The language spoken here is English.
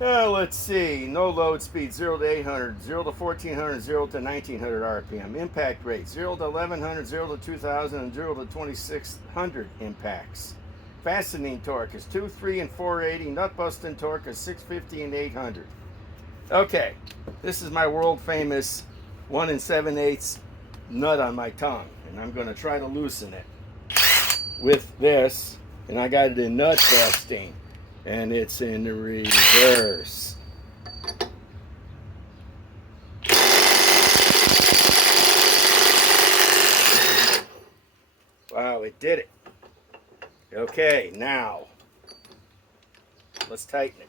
Let's see. No load speed 0 to 800, 0 to 1400, 0 to 1900 RPM. Impact rate 0 to 1100, 0 to 2000, and 0 to 2600 impacts. Fastening torque is 2, 3, and 480. Nut busting torque is 650 and 800. Okay, this is my world famous 1 7/8 nut on my tongue, and I'm going to try to loosen it with this, and I got it in nut busting. And it's in the reverse. Wow, it did it. Okay, now let's tighten it.